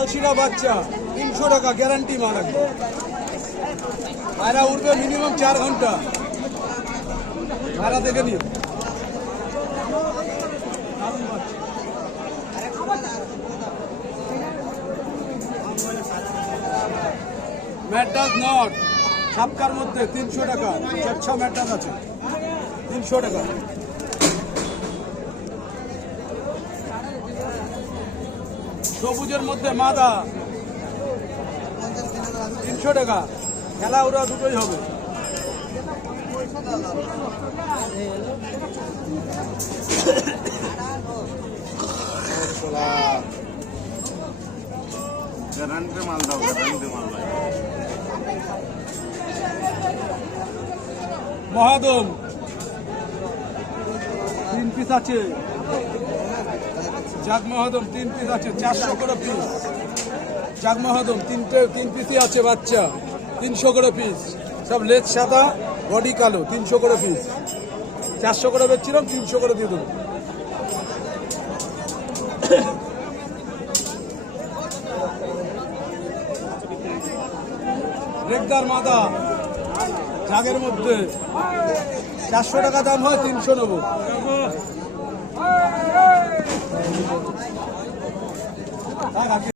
আলশিরা বাচ্চা 300 টাকা গ্যারান্টি মাল একদম। পায়রা উঠবে মিনিমাম 4 ঘন্টা। পায়রা দেখে নিও। ম্যাড্রাস নট সাপকার মধ্যে 300 টাকা। 4 ম্যাড্রাস আছে 300 টাকা। সবুজের মধ্যে মাদা 300 টাকা। খেলা ওরা দুটোই হবে। মহাদম 3 পিস আছে। জাগ মহাদম 3 পিস আছে 400 করে পিস। জাগ মহাদম 3 পিসই আছে বাচ্চা 300 করে পিস। সব লেজ সাদা বডি কালো 300 করে পিস। 400 করে বেচছিলাম 300 করে দিয়ে দেবো। রেগদার মাদা জাগের মধ্যে 400 টাকা দাম হয় 300 নেবো।